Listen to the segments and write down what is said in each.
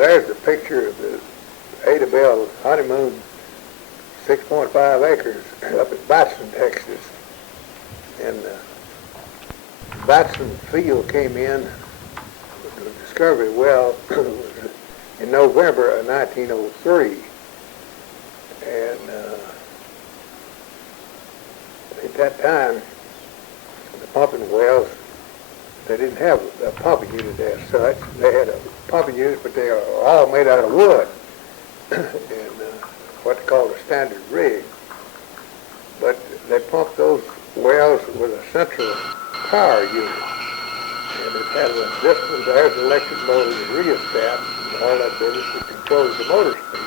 there's the picture of the AdaBelle honeymoon, 6.5 acres up at Batson, Texas. And Batson field came in to the discovery well in November of 1903. And at that time, the pumping wells, they didn't have a pumping unit as such. They had a pumping unit, but they are all made out of wood and what they call a standard rig. But they pumped those wells with a central power unit. And it has a distance, there's an electric motor and rheostat and all that business that controls the motor speed.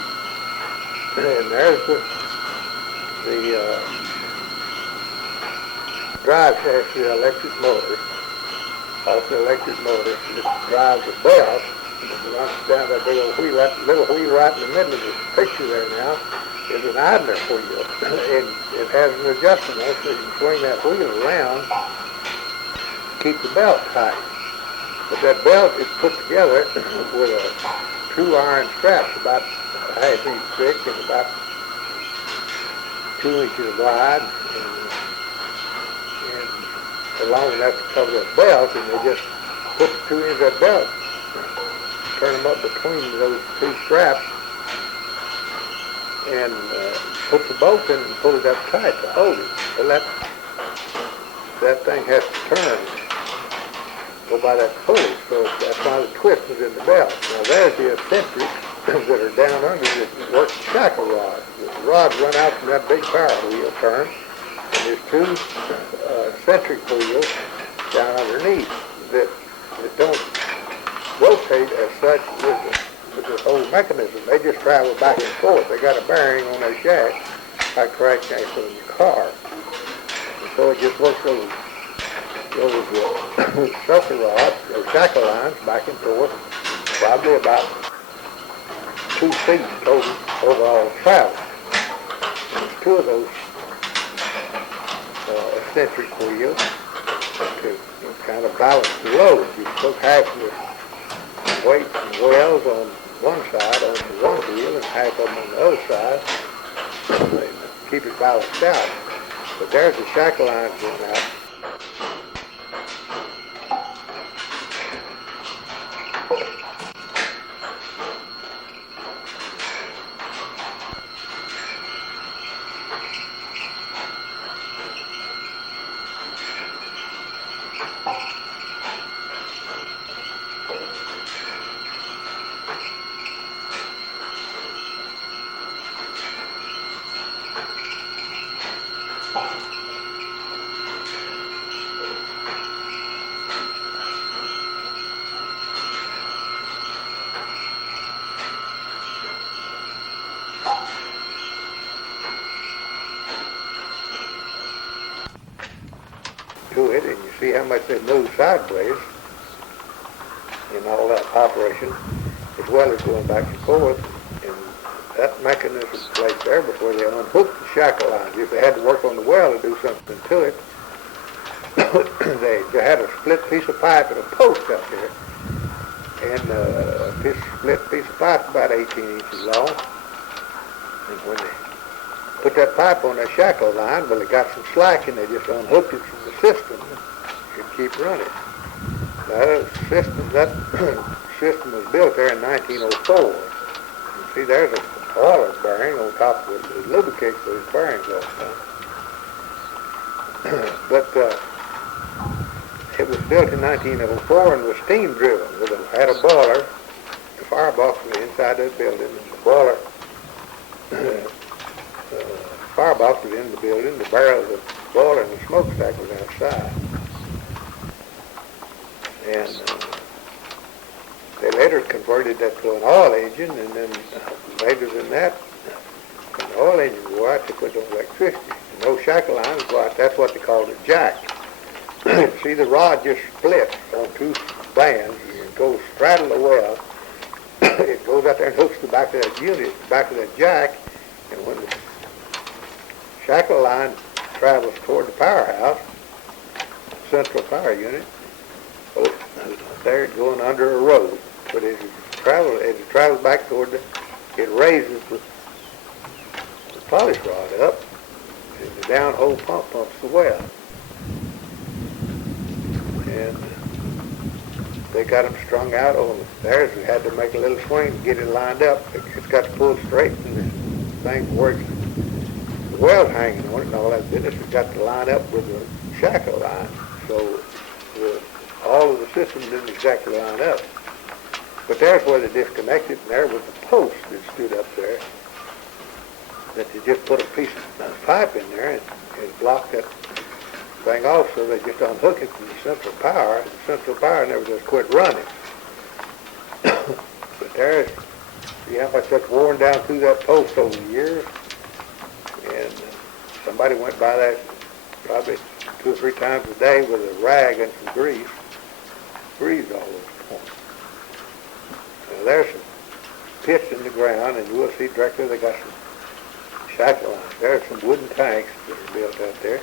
And there's the drive shaft for the electric motor. Off the electric motor, it drives a belt. It runs down that big old wheel. That little wheel right in the middle of this picture there now is an idler wheel. And it has an adjustment so you can swing that wheel around to keep the belt tight. But that belt is put together with a 2 iron straps about a half inch thick and about 2 inches wide. And along enough to cover that belt, and they just put the 2 ends of that belt, turn them up between those 2 straps, and put the bolt in and pull it up tight to hold it. Well, that thing has to turn, go by that pulley, so that's why the twist is in the belt. Now there's the eccentrics that are down under that work the shackle rod. The rods run out from that big power wheel turn, and there's 2 eccentric wheels down underneath that don't rotate as such with the whole mechanism. They just travel back and forth. They got a bearing on their shaft, like crash axle in your car. And so it just works those sucker rods, those shackle lines, back and forth, probably about 2 feet total overall travel. And 2 of those eccentric wheels to kind of balance the load. You put half of the weight and wells on one side on the one wheel and half of them on the other side and keep it balanced out. But there's the shackle lines going out. To it, and you see how much they move sideways in all that operation, as well as going back and forth. And that mechanism is placed there before they unhook the shackle lines. If they had to work on the well to do something to it, they had a split piece of pipe and a post up there. And this split piece of pipe is about 18 inches long. And when they put that pipe on that shackle line, well, it got some slack and they just unhooked it from the system and keep running. Now, that system was built there in 1904. You see, there's an oil bearing on top of it that lubricates those bearings all the time. But it was built in 1904 and was steam driven. It had a boiler, the firebox was inside that building, and the boiler firebox was in the building, the barrel of the boiler and the smokestack was outside. And they later converted that to an oil engine, and then later than that, when the oil engine go out, they put those electricity. And those shackle lines go out, that's what they called a jack. See, the rod just splits on 2 bands, and it goes straddle the well. It goes out there and hooks the back of that unit, the back of that jack, and when the shackle line travels toward the powerhouse, central power unit, there it's going under a road. But as you as it travels back toward it raises the polish rod up, and the downhole pump pumps the well. And they got them strung out on theirs. We had to make a little swing to get it lined up. It's got to pull straight, and the thing works. The well's hanging on it and all that business. It's got to line up with the shackle line. So all of the systems didn't exactly line up. But there's where they disconnected, and there was the post that stood up there that they just put a piece of pipe in there and blocked that thing off, so they just unhook it from the central power, and the central power never just quit running. But there's, see how much that's worn down through that post over the years? And somebody went by that probably 2 or 3 times a day with a rag and some grease all those points. Now there's some pits in the ground, and you will see directly they got some shackle lines. There's some wooden tanks that are built out there.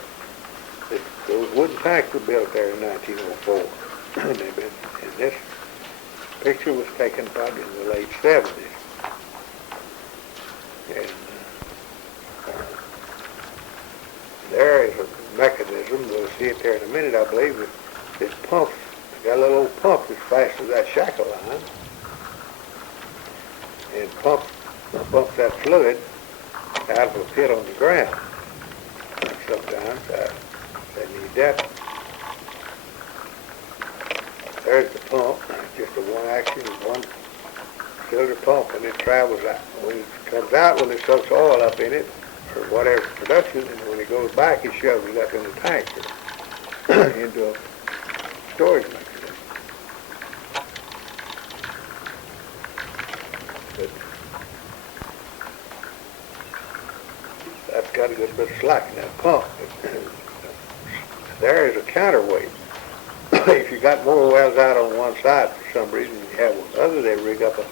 Those wooden tanks were built there in 1904. And this picture was taken probably in the late 70s. And there is a mechanism, we'll see it there in a minute, I believe, it pumps, it's got a little old pump as fast as that shackle line, and pumps that fluid out of a pit on the ground. And sometimes they need that. There's the pump. It's just a one action, one cylinder pump, and it travels out. When it comes out, when it soaks oil up in it, or whatever production, and when it goes back, it shoves it up in the tank into a storage mechanism. But that's got a good bit of slack in that pump. There is a counterweight. If you got more wells out on one side for some reason than you have on the other, they rig up a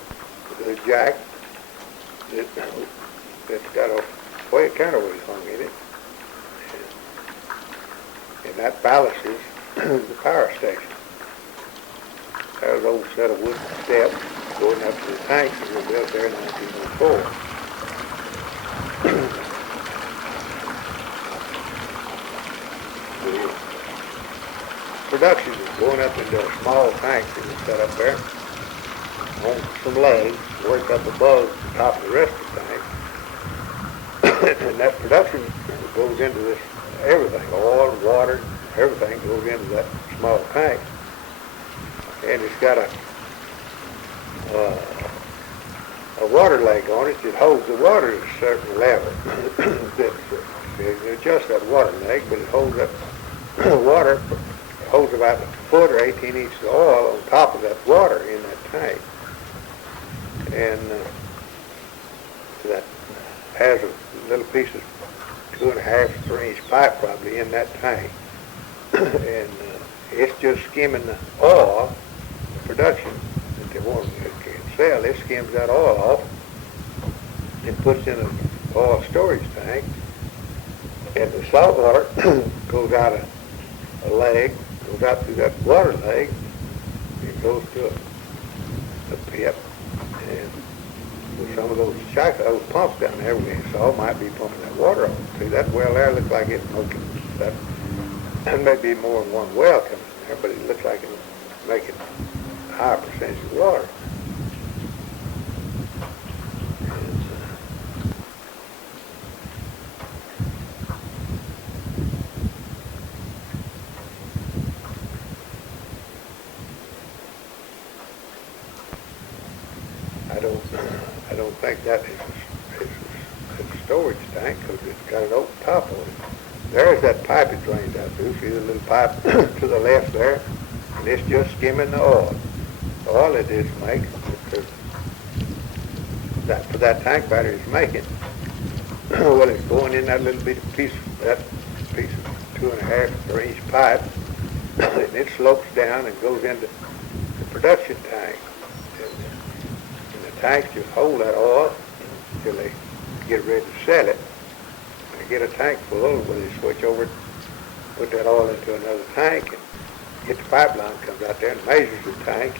jack that's got a counterweight hung in it. And that balances the power station. There's an old set of wooden steps going up to the tanks that were built there in 1904. Production is going up into a small tank that was set up there on some legs, worked up above the top of the rest of the tank. And that production goes into this, everything, oil, water, everything goes into that small tank. And it's got a water leg on it that holds the water at a certain level. It adjusts that water leg, but it holds that water, holds about a foot or 18 inches of oil on top of that water in that tank. And that has a little piece of 2.5 to 3 inch pipe probably in that tank. And it's just skimming the oil, the production that they want to sell. It skims that oil off and puts in an oil storage tank. And the salt water goes out a leg, goes out through that water leg, and goes to a pit. And with some of those those pumps down there, we saw might be pumping that water off. See, that well there looks like it's making that. There may be more than one well coming in there, but it looks like it's making a higher percentage of water. I don't think that is a storage tank because it's got an open top on it. There's that pipe it drains out through. See the little pipe to the left there? And it's just skimming the oil. All it is make for that tank battery is making. Well, it's going in that little bit of piece of 2.5 to 3 inch pipe, and it slopes down and goes into the production tank. Tanks just hold that oil until they get ready to sell it. They get a tank full, where they switch over, put that oil into another tank, and get the pipeline comes out there and measures the tank,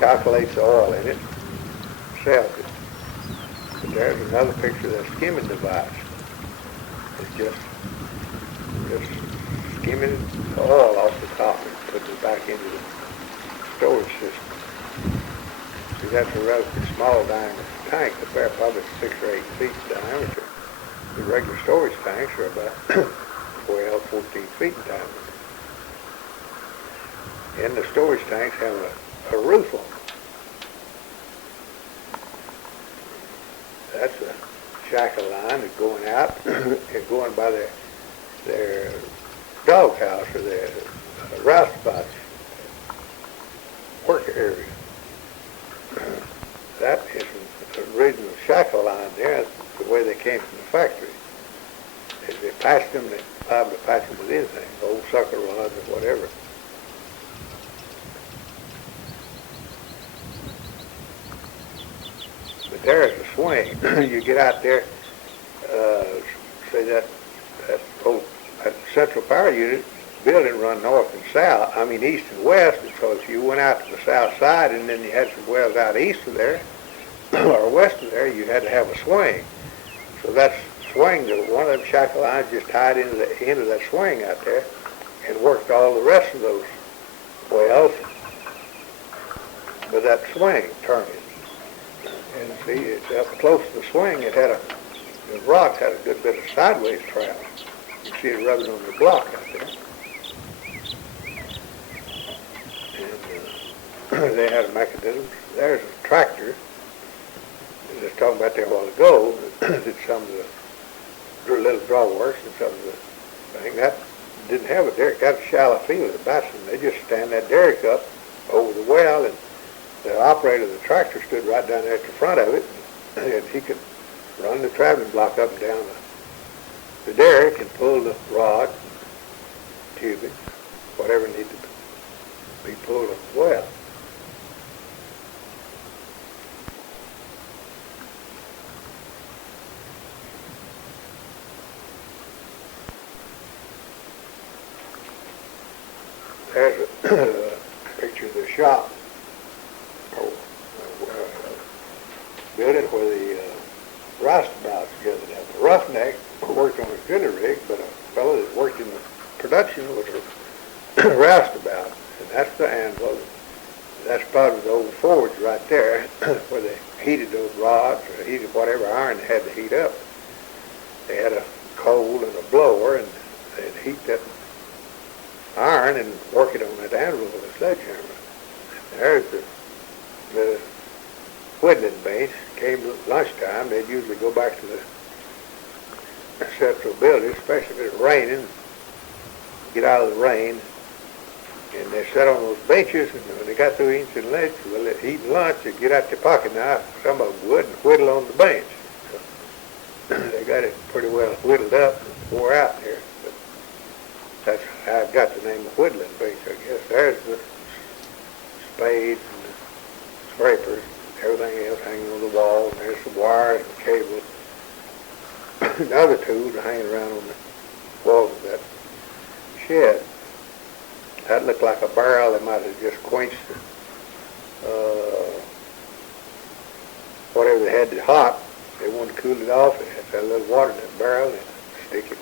calculates the oil in it, sells it. But there's another picture of that skimming device. It's just skimming the oil off the top and putting it back into the storage system. See, that's a relatively small diameter tank up there, probably 6 or 8 feet diameter. The regular storage tanks are about 12, 14 feet in diameter. And the storage tanks have a roof on them. That's a shackle line that's going out and going by their dog house or their roustabout's work area. That is an original shackle line there, the way they came from the factory. If they patched them, they probably patched them with anything, old sucker rods or whatever. But there's the swing. You get out there, say that central power unit building run north and south, east and west, and so if you went out to the south side and then you had some wells out east of there, or west of there, you had to have a swing. So that swing, one of them shackle lines just tied into the end of that swing out there and worked all the rest of those wells with that swing turning. And see, it's up close to the swing, the rocks had a good bit of sideways travel. You see it rubbing on the block out there. And they had a mechanism. There's a tractor. I was talking about there a while ago. Did some of the little drawworks and some of the thing. That didn't have a derrick. Got a shallow field at Batson. They just stand that derrick up over the well, and the operator of the tractor stood right down there at the front of it, and he could run the traveling block up and down the derrick and pull the rod, tubing, whatever needed to be pulled on the well. There's a picture of the shop, building where the roustabouts gathered at. The roughneck worked on a drilling rig, but a fellow that worked in the production was a roustabout, and that's the anvil. That's probably the old forge right there, where they heated those rods or heated whatever iron they had to heat up. They had a coal and a blower, and they'd heat that iron and work it on that anvil with a sledgehammer. There's the whittling bench. Came lunchtime, they'd usually go back to the central building, especially if it was raining, get out of the rain, and they sat on those benches, and when they got through eating lunch, they'd get out their pocket knife, some of them would, and whittle on the bench. So they got it pretty well whittled up and wore out there. But that's how I got the name of whittling bench, I guess. There's the spades and the scrapers, everything else hanging on the wall, and there's the wires and cables. The other tools are hanging around on the walls of that shed. That looked like a barrel. They might have just quenched whatever they had to hot. They wanted to cool it off. They had that little water in that barrel and stick it